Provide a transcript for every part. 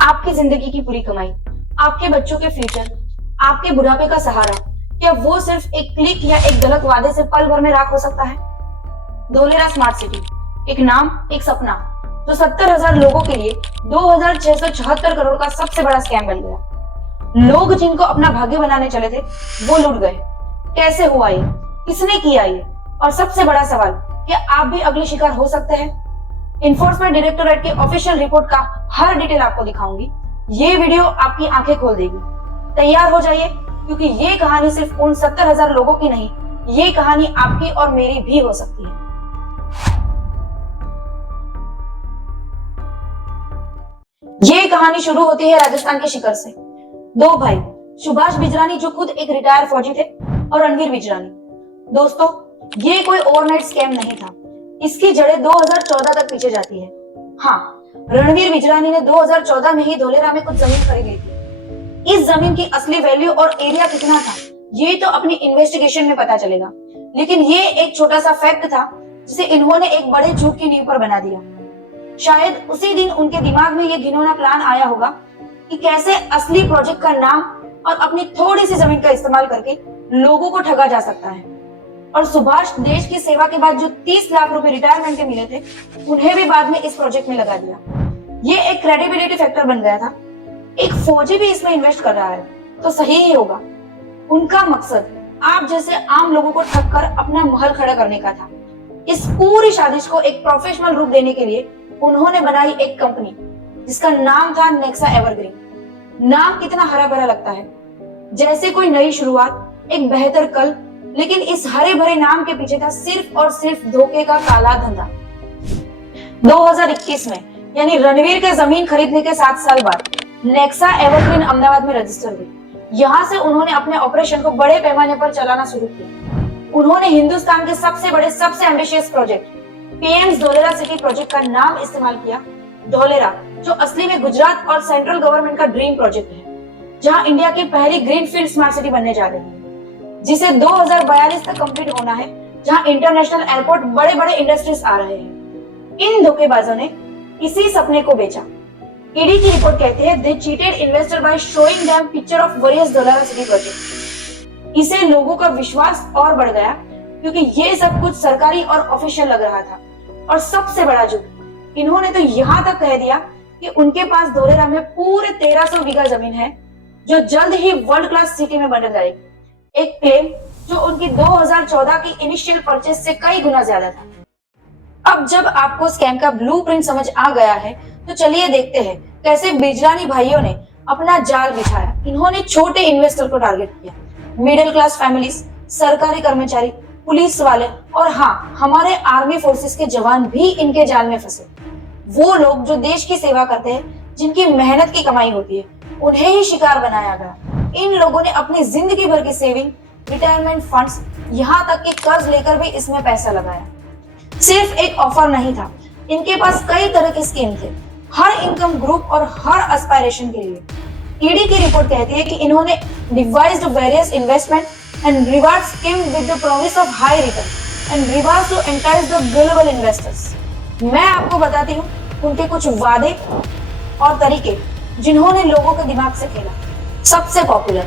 आपकी जिंदगी की पूरी कमाई, आपके बच्चों के फ्यूचर, आपके बुढ़ापे का सहारा, क्या वो सिर्फ एक क्लिक या एक गलत वादे से पल भर में राख हो सकता है? धोलेरा स्मार्ट सिटी, एक नाम, एक सपना, जो 70,000 लोगों के लिए 2,674 करोड़ का सबसे बड़ा स्कैम बन गया। लोग जिनको अपना भाग्य बनाने चले थे, वो लूट गए। कैसे हुआ ये? किसने किया ये? और सबसे बड़ा सवाल, क्या आप भी अगले शिकार हो सकते हैं? इन्फोर्समेंट डायरेक्टोरेट की ऑफिशियल रिपोर्ट का हर डिटेल आपको दिखाऊंगी। ये वीडियो आपकी आंखें खोल देगी। तैयार हो जाइए, क्योंकि ये कहानी सिर्फ उन 70,000 लोगों की नहीं, ये कहानी आपकी और मेरी भी हो सकती है। ये कहानी शुरू होती है राजस्थान के शिकर से। दो भाई, सुभाष बिजरानी जो खुद एक रिटायर्ड फौजी थे, और रणवीर बिजरानी। दोस्तों, ये कोई ओवरनाइट स्कैम नहीं था। इसकी जड़ें 2014 तक पीछे जाती है। हाँ, रणवीर बिजरानी ने 2014 में ही धोलेरा में कुछ जमीन खरीद ली थी। इस जमीन की असली वैल्यू और एरिया कितना था, ये तो अपनी इन्वेस्टिगेशन में पता चलेगा। लेकिन ये एक छोटा सा फैक्ट था जिसे इन्होंने एक बड़े झूठ की नींव पर बना दिया। शायद उसी दिन उनके दिमाग में ये घिनौना प्लान आया होगा कि कैसे असली प्रोजेक्ट का नाम और अपनी थोड़ी सी जमीन का इस्तेमाल करके लोगों को ठगा जा सकता है। और सुभाष देश की सेवा के बाद जो 30 लाख रुपए रिटायरमेंट के मिले थे, उन्हें भी बाद में इस प्रोजेक्ट में लगा दिया। ये एक क्रेडिबिलिटी फैक्टर बन गया था। एक फौजी भी इसमें इन्वेस्ट कर रहा है तो सही ही होगा। उनका मकसद आप जैसे आम लोगों को ठग कर अपना महल खड़ा करने का था। इस पूरी साजिश को एक प्रोफेशनल रूप देने के लिए उन्होंने बनाई एक कंपनी जिसका नाम था नेक्सा एवरग्रीन। नाम कितना हरा भरा लगता है, जैसे कोई नई शुरुआत, एक बेहतर कल। लेकिन इस हरे भरे नाम के पीछे था सिर्फ और सिर्फ धोखे का काला धंधा। 2021 में, यानी रणवीर के जमीन खरीदने के 7 साल बाद, नेक्सा एवरग्रीन अहमदाबाद में रजिस्टर हुई। यहाँ से उन्होंने अपने ऑपरेशन को बड़े पैमाने पर चलाना शुरू किया। उन्होंने हिंदुस्तान के सबसे बड़े, सबसे ambitious project PM's Dholera city project का नाम इस्तेमाल किया। धोलेरा, जो असली में गुजरात और सेंट्रल गवर्नमेंट का ड्रीम प्रोजेक्ट है, जहां इंडिया की पहली ग्रीनफील्ड स्मार्ट सिटी बनने जा रही है, जिसे 2042 तक कंप्लीट होना है, जहां इंटरनेशनल एयरपोर्ट, बड़े बड़े इंडस्ट्रीज आ रहे हैं। इन धोखेबाजों ने इसी सपने को बेचा। ईडी की रिपोर्ट कहती है, they cheated investor by showing them picture of various Dholera city project. इसे लोगों का विश्वास और बढ़ गया, क्योंकि ये सब कुछ सरकारी और ऑफिशियल लग रहा था। और सबसे बड़ा झूठ, इन्होंने तो यहाँ तक कह दिया कि उनके पास धोलेरा में पूरे 1300 बीघा जमीन है, जो जल्द ही वर्ल्ड क्लास सिटी में बन जाएगी। एक क्लेम जो उनकी 2014 की इनिशियल परचेज से कई गुना ज्यादा था। अब जब आपको स्कैम का ब्लूप्रिंट समझ आ गया है, तो चलिए देखते हैं कैसे बिजरानी भाइयों ने अपना जाल बिछाया। इन्होंने छोटे इन्वेस्टर को टारगेट किया, मिडिल क्लास फैमिलीज, सरकारी कर्मचारी, पुलिस वाले, और हाँ, हमारे आर्मी फोर्सेस के जवान भी इनके जाल में फंसे। वो लोग जो देश की सेवा करते हैं, जिनकी मेहनत की कमाई होती है, उन्हें ही शिकार बनाया गया। इन लोगों ने अपनी जिंदगी भर की सेविंग, रिटायरमेंट फंड्स, यहाँ तक कि कर्ज लेकर भी इसमें पैसा लगाया। सिर्फ एक ऑफर नहीं था, इनके पास कई तरह के स्कीम थे, हर इनकम ग्रुप और हर एस्पायरेशन के लिए। ईडी की रिपोर्ट कहती है कि इन्होंने devised various investment and reward scheme with the promise of high return and rewards to entice the gullible investors। मैं आपको बताती हूँ उनके कुछ वादे और तरीके जिन्होंने लोगों के दिमाग से खेला। सबसे पॉपुलर,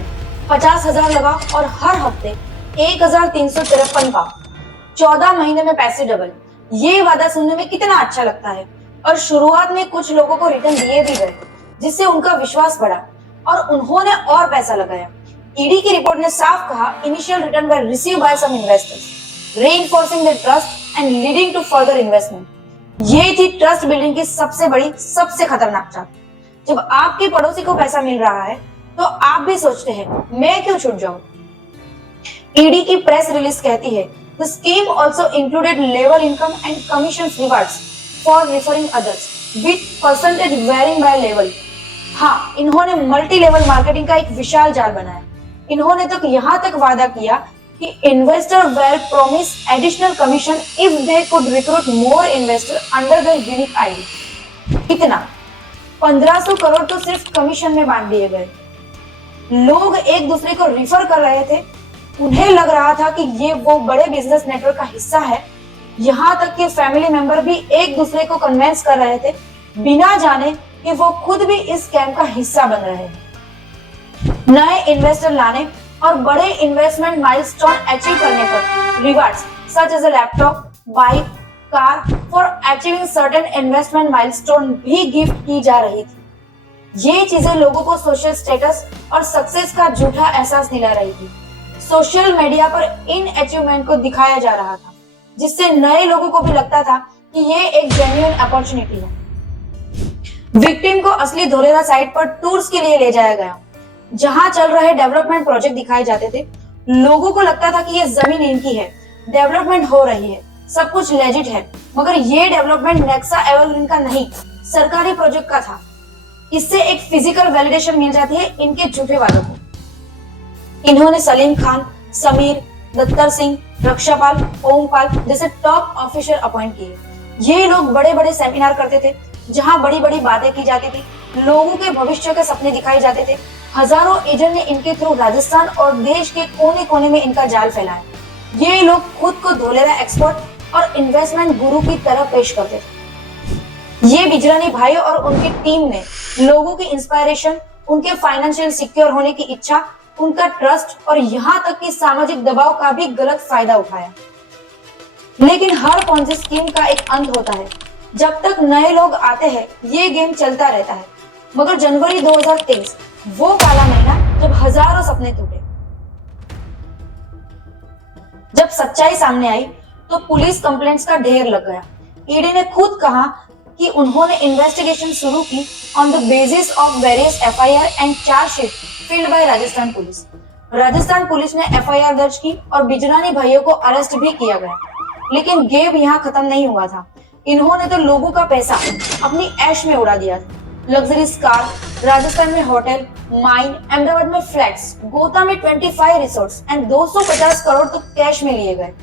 50,000 लगा और हर हफ्ते 1,353 पाओ, 14 महीने में पैसे डबल। ये वादा सुनने में कितना अच्छा लगता है। और शुरुआत में कुछ लोगों को रिटर्न दिए भी गए, जिससे उनका विश्वास बढ़ा और उन्होंने और पैसा लगाया। ईडी की रिपोर्ट ने साफ कहा, initial return were received by some investors, reinforcing their trust and leading to further investment. ये थी ट्रस्ट बिल्डिंग की सबसे बड़ी, सबसे खतरनाक चाल। जब आपके पड़ोसी को पैसा मिल रहा है, तो आप भी सोचते हैं, मैं क्यों छूट जाऊं। ईडी की प्रेस रिलीज कहती है, the scheme also included level income and commission rewards for referring others with percentage varying by level. हाँ, इन्होंने मल्टी लेवल मार्केटिंग का एक विशाल जाल बनाया। इन्होंने तो यहाँ तक वादा किया कि investor were promise additional commission if they could recruit more investor under the unique ID. कितना? 1500 करोड़ तो सिर्फ कमीशन में बांट दिए गए। लोग एक दूसरे को रिफर कर रहे थे, उन्हें लग रहा था कि ये वो बड़े बिजनेस नेटवर्क का हिस्सा है। यहाँ तक कि फैमिली मेंबर भी एक दूसरे को कन्विंस कर रहे थे, बिना जाने कि वो खुद भी इस स्कैम का हिस्सा बन रहे हैं। नए इन्वेस्टर लाने और बड़े इन्वेस्टमेंट माइलस्टोन अचीव करने पर rewards such as a laptop, bike, car for achieving certain investment milestone भी गिफ्ट की जा रही थी। ये चीजें लोगों को सोशल स्टेटस और सक्सेस का झूठा एहसास दिला रही थी। सोशल मीडिया पर इन अचीवमेंट को दिखाया जा रहा था, जिससे नए लोगों को भी लगता था कि ये एक जेन्युइन अपॉर्चुनिटी है। विक्टिम को असली धोलेरा साइट पर टूर्स के लिए ले जाया गया, जहां चल रहे डेवलपमेंट प्रोजेक्ट दिखाए जाते थे। लोगों को लगता था कि ये जमीन इनकी है, डेवलपमेंट हो रही है, सब कुछ लेजिट है, मगर ये डेवलपमेंट नेक्सा एवरग्रीन का नहीं, सरकारी प्रोजेक्ट का था। इससे एक फिजिकल वैलिडेशन मिल जाती है इनके झूठे वादों को। इन्होंने सलीम खान, समीर, दत्तर सिंह, रक्षापाल, ओमपाल जैसे टॉप ऑफिसर अपॉइंट किए। ये लोग बड़े बड़े सेमिनार करते थे, जहां बड़ी बड़ी बातें की जाती थी, लोगों के भविष्य के सपने दिखाए जाते थे। हजारों एजेंट ने इनके थ्रू राजस्थान और देश के कोने कोने में इनका जाल फैलाया। ये लोग खुद को धोलेरा एक्सपर्ट और इन्वेस्टमेंट गुरु की तरह पेश करते थे। ये बिजरानी भाई और उनकी टीम ने लोगों की इंस्पायरेशन, उनके फाइनेंशियल सिक्योर होने की इच्छा, उनका ट्रस्ट और यहाँ तक कि सामाजिक दबाव का भी गलत फायदा उठाया। लेकिन हर पॉन्जी स्कीम का एक अंत होता है। जब तक नए लोग आते हैं, ये गेम चलता रहता है। मगर जनवरी 2023 वो काला महीना जब हजारों सपने टूटे। जब सच्चाई सामने आई तो पुलिस कंप्लेंट्स का ढेर लग गया। ईडी ने खुद कहा कि उन्होंने इन्वेस्टिगेशन शुरू की on the basis of various FIR and chargesheet filled by Rajasthan police. Rajasthan police ने एफआईआर दर्ज की और बिजरानी भाइयों को अरेस्ट भी किया गया। लेकिन गेम यहाँ खत्म नहीं हुआ था। इन्होंने तो लोगों का पैसा अपनी ऐश में उड़ा दिया था। लग्जरीज कार, राजस्थान में होटल, माइन, अहमदाबाद में फ्लैट्स, गोता में 25 रिसोर्ट्स एंड 250 करोड़ तो कैश में लिए गए।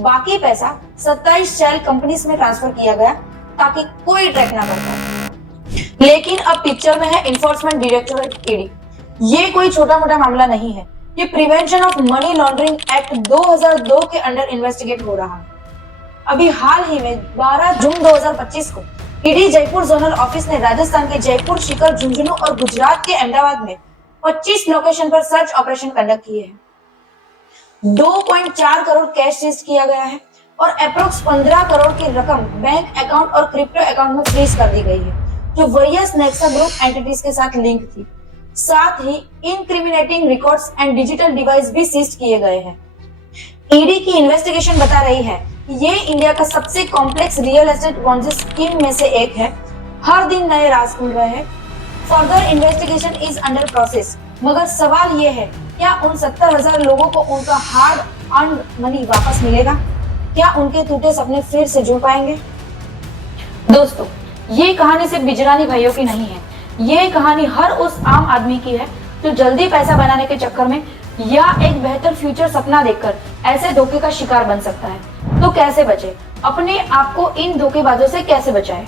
बाकी पैसा 27 शेल कंपनीज में ट्रांसफर किया गया ताकि कोई ट्रैक ना कर पाए। लेकिन अब पिक्चर में है इन्फोर्समेंट डायरेक्टोरेट ईडी। ये कोई छोटा मोटा मामला नहीं है। ये prevention of money laundering act 2002 के अंडर इन्वेस्टिगेट हो रहा है। अभी हाल ही में 12 जून 2025 को ईडी जयपुर जोनल ऑफिस ने राजस्थान के जयपुर, शिकर, झुंझुनू और गुजरात के अहमदाबाद में 25 लोकेशन पर सर्च ऑपरेशन कंडक्ट किए हैं। 2.4 करोड़ कैश सीज किया गया है और अप्रोक्स 15 करोड़ की रकम बैंक अकाउंट और क्रिप्टो अकाउंट में फ्रीज कर दी गई है, जो वेरियस नेक्सा ग्रुप एंटिटीज के साथ लिंक थी। साथ ही incriminating records and digital device भी सीज किए गए हैं। ईडी की इन्वेस्टिगेशन बता रही है कि ये इंडिया का सबसे complex real estate Ponzi scheme में से एक है। हर दिन नए राज खुल रहे हैं। Further investigation is under process. मगर सवाल ये है, क्या उन 70,000 लोगों को उनका हार्ड अर्न्ड मनी वापस मिलेगा? क्या उनके टूटे सपने फिर से जुड़ पाएंगे? दोस्तों, ये कहानी सिर्फ बिजरानी भाइयों की नहीं है। ये कहानी हर उस आम आदमी की है जो जल्दी पैसा बनाने के चक्कर में या एक बेहतर फ्यूचर सपना देखकर ऐसे धोखे का शिकार बन सकता है। तो कैसे बचे? अपने आप को इन धोखेबाजों से कैसे बचाएं?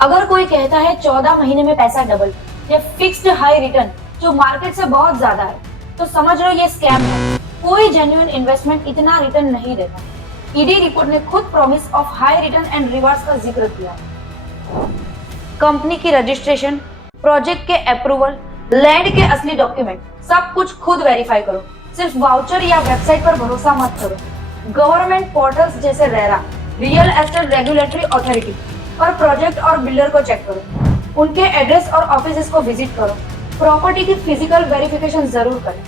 अगर कोई कहता है 14 महीने में पैसा डबल या फिक्स्ड हाई रिटर्न जो मार्केट से बहुत ज्यादा है, तो समझ लो ये स्कैम है। कोई जेन्युइन इन्वेस्टमेंट इतना रिटर्न नहीं देता। ईडी रिपोर्ट ने खुद promise of high return and rewards का जिक्र किया। कंपनी की रजिस्ट्रेशन, प्रोजेक्ट के अप्रूवल, लैंड के असली डॉक्यूमेंट सब कुछ खुद वेरीफाई करो। सिर्फ वाउचर या वेबसाइट पर भरोसा मत करो। गवर्नमेंट पोर्टल्स जैसे RERA, real estate regulatory authority पर प्रोजेक्ट और बिल्डर को चेक करो। उनके एड्रेस और ऑफिसेस को विजिट करो। प्रॉपर्टी की फिजिकल वेरिफिकेशन जरूर करें।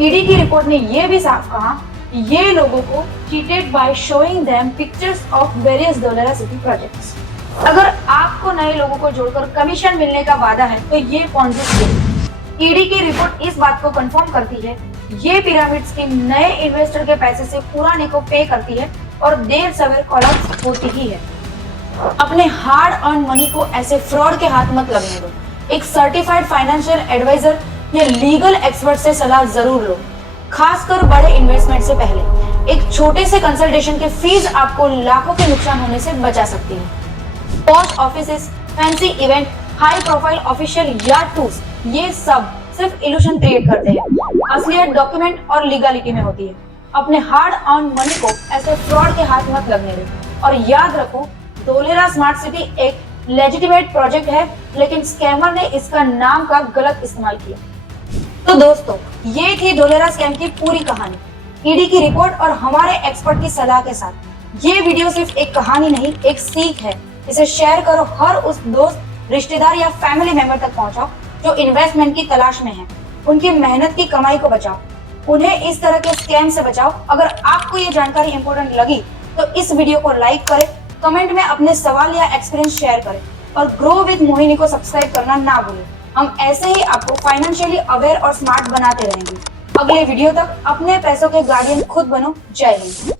ईडी की रिपोर्ट ने यह भी साफ कहा कि ये लोगों को cheated bye showing them pictures of various Dholera city projects. अगर आपको नए लोगों को जोड़कर कमीशन मिलने का वादा है तो ये पॉन्जी स्कीम। ईडी की रिपोर्ट इस बात को कंफर्म करती है, ये पिरामिड स्कीम नए इन्वेस्टर के पैसे से पुराने को पे करती है और देर सवेर कोलैप्स होती ही है। अपने हार्ड अर्न मनी को ऐसे फ्रॉड के हाथ मत लगने दो। एक सर्टिफाइड फाइनेंशियल एडवाइजर या लीगल एक्सपर्ट से सलाह जरूर लो, खासकर बड़े इन्वेस्टमेंट से पहले। एक छोटे से कंसल्टेशन के फीस आपको लाखों के नुकसान होने से बचा सकती है। Post offices, fancy event, high profile official या टूर्स, ये सब सिर्फ इल्यूशन क्रिएट करते हैं। असलियत डॉक्यूमेंट और लीगलिटी में होती है। अपने हार्ड अर्न मनी को ऐसे फ्रॉड के हाथ मत लगने दो और याद रखो, धोलेरा स्मार्ट सिटी एक लेजिटिमेट प्रोजेक्ट है लेकिन स्कैमर ने इसका नाम का गलत इस्तेमाल किया। तो दोस्तों, ये थी धोलेरा स्कैम की पूरी कहानी, ईडी की रिपोर्ट और हमारे एक्सपर्ट की सलाह के साथ। ये वीडियो सिर्फ एक कहानी नहीं, एक सीख है। इसे शेयर करो, हर उस दोस्त, रिश्तेदार या फैमिली मेंबर तक पहुंचाओ जो इन्वेस्टमेंट की तलाश में है। उनकी मेहनत की कमाई को बचाओ, उन्हें इस तरह के स्कैम से बचाओ। अगर आपको ये जानकारी इंपॉर्टेंट लगी तो इस वीडियो को लाइक करें, कमेंट में अपने सवाल या एक्सपीरियंस शेयर करें और ग्रो विद मोहिनी को सब्सक्राइब करना ना भूलें। हम ऐसे ही आपको फाइनेंशियली अवेयर और स्मार्ट बनाते रहेंगे। अगले वीडियो तक अपने पैसों के गार्डियन खुद बनो। जय हिंद।